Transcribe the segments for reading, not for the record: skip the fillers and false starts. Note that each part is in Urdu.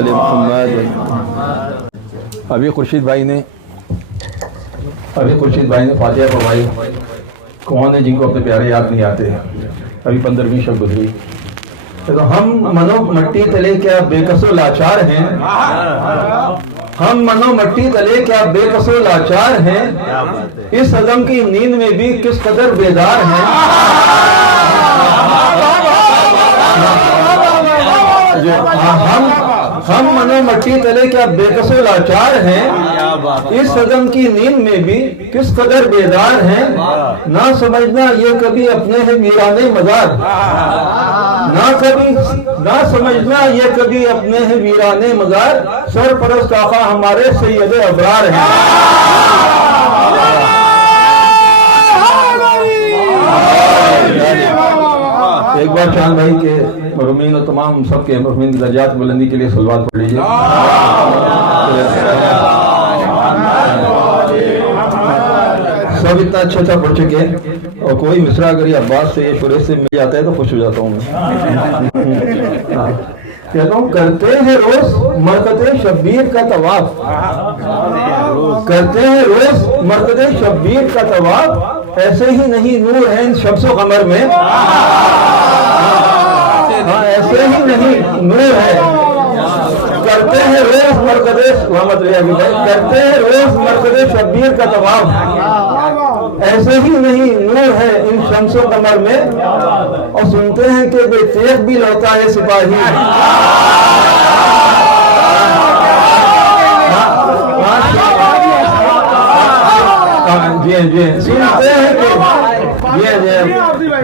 آل محمد. ابھی خورشید بھائی نے فاتحہ پڑھوائی. کون ہے جن کو اپنے پیارے یاد نہیں آتے؟ ابھی 15ویں شب گزری. تو ہم منو مٹی تلے کیا بے کس و لاچار ہیں. ہم منو مٹی تلے کیا بے کس و لاچار ہیں. اس عزم کی نیند میں بھی کس قدر بیدار ہیں. ہم منو مٹی تلے کیا بے کس و لاچار ہیں. اس عزم کی نیند میں بھی کس قدر بیدار ہیں. نہ سمجھنا یہ کبھی اپنے ہیں ویرانے مزار. نہ سمجھنا یہ کبھی اپنے ہیں ویرانے مزار. سرپرست آقا ہمارے سید ابرار ہیں. ایک بار چاند بھائی کے مرحومین اور تمام سب کے مرحومین کی درجات بلندی کے لیے صلوات پڑھ لیجیے. سب اتنا اچھا پڑھ چکے اور کوئی مصرع اگر یہ عباس سے یا شریف سے مل جاتا ہے تو خوش ہو جاتا ہوں میں. کہتا ہوں کرتے ہیں روز مرکز شبیر کا طواف. کرتے ہیں روز مرکز شبیر کا طواف. ایسے ہی نہیں نور ہے ان شمس و قمر میں. ایسے ہی نہیں نور ہے. کرتے ہیں روز مرکز کرتے ہیں روز مرکز شبیر کا طواف. ایسے ہی نہیں نور ہے ان شمس و قمر میں. اور سنتے ہیں کہ بے تیغ بھی لوٹا ہے سپاہی. جی سنتے ہیں کہ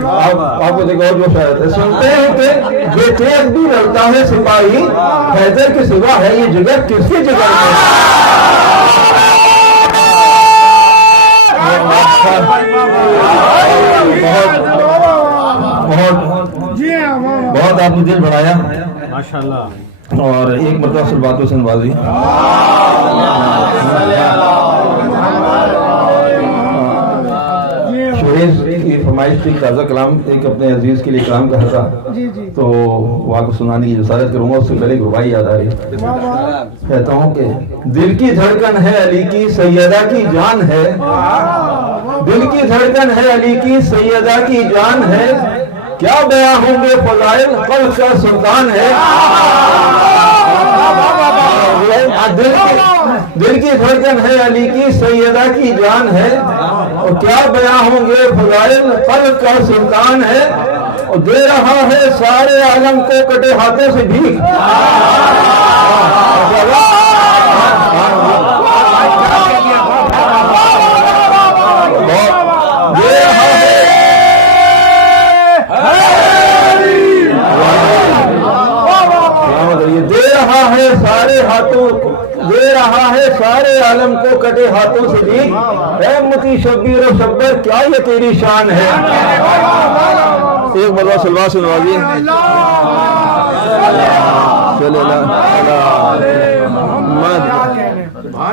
آپ کو دیکھو اور جو شاید ہے. سنتے ہیں کہ بے تیغ بھی لوٹا ہے سپاہی. حیدر کے سوا ہے یہ جگہ کس کی جگہ ہے. بہت آپ نے دل بڑھایا ماشاءاللہ. اور ایک مرتبہ سے باتوں سے نوازی. شہیز کی فرمائش تھی تازہ کلام ایک اپنے عزیز کے لیے کلام کہا تھا تو وہاں کو سنانے کی جسارت کروں گا. اس سے پہلے ایک ربائی یاد آ رہی. کہتا ہوں کہ دل کی دھڑکن ہے علی کی سیدہ کی جان ہے. دل کی دھڑکن ہے علی کی سیدہ کی جان ہے. کیا بیاں ہوں گے فضائل قلب کا سلطان ہے. دل کی دھڑکن ہے علی کی سیدہ کی جان ہے. اور کیا بیاں ہوں گے فضائل قلب کا سلطان ہے. اور دے رہا ہے سارے عالم کو کٹے ہاتھوں سے بھی. دے رہا ہے سارے عالم کو کٹے ہاتھوں سے بھی. رحمتی شبیر و شبر کیا یہ تیری شان ہے. ایک مرتبہ سلوات سے نوازیے.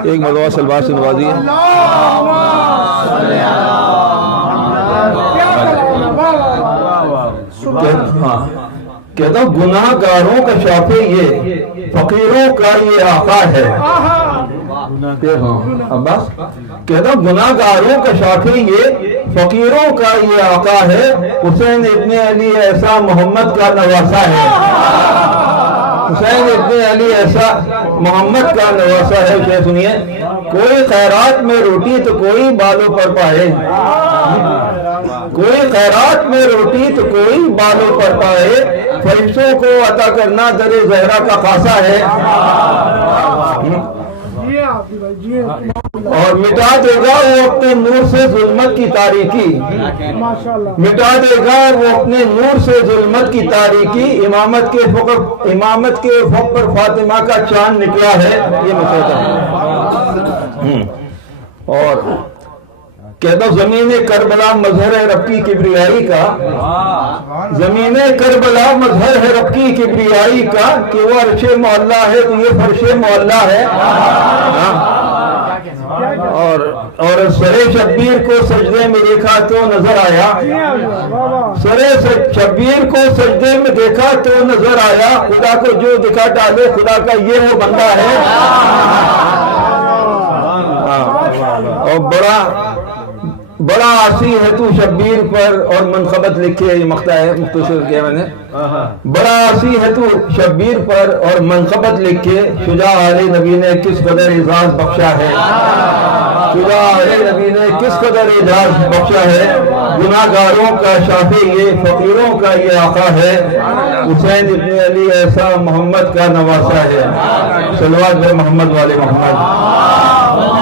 ایک مرتبہ سلوات سے نوازیے. کہتا ہوں گناہ گاروں کا شافع یہ فقیروں کا یہ آقا ہے. عباس کہتا ہوں گناہ گاروں کا شافع یہ فقیروں کا یہ آقا ہے. حسین ابن علی ایسا محمد کا نواسا ہے. حسین ابن علی ایسا محمد کا نواسا ہے. شاید سنیے. کوئی خیرات میں روٹی تو کوئی بالوں پر پائے. کوئی خیرات میں روٹی تو کوئی بالوں پر پائے. فرشتوں کو عطا کرنا در زہرا کا خاصا ہے. اور مٹا دے گا وہ اپنے نور سے ظلمت کی تاریکی. مٹا دے گا وہ اپنے نور سے ظلمت کی تاریکی. امامت کے فوق پر فاطمہ کا چاند نکلا ہے. یہ مسئلہ. اور کہتا ہوں زمین کربلا مظہر ہے رب کی کبریائی کا. زمین کربلا مظہر ہے رب کی کبریائی کا. کہ وہ عرش معلا ہے تو یہ فرش معلا ہے. اور سرے شبیر کو سجدے میں دیکھا تو نظر آیا، سرے شبیر کو سجدے میں دیکھا تو نظر آیا، خدا کو جو دکھا ڈالے خدا کا یہ وہ بندہ ہے۔ اور بڑا عاصی ہے تو شبیر پر، اور منقبت لکھی ہے، یہ مقطع ہے مختصر کیا میں نے، بڑا عاصی ہے تو شبیر پر اور منقبت لکھے، شجاع علی نبی نے کس قدر اعزاز بخشا ہے، شجاع علی نبی نے کس قدر اعزاز بخشا ہے، گناہگاروں کا شافی یہ، فقیروں کا یہ آقا ہے، حسین ابن علی ایسا محمد کا نواسا ہے۔ صلوات بر محمد والے محمد۔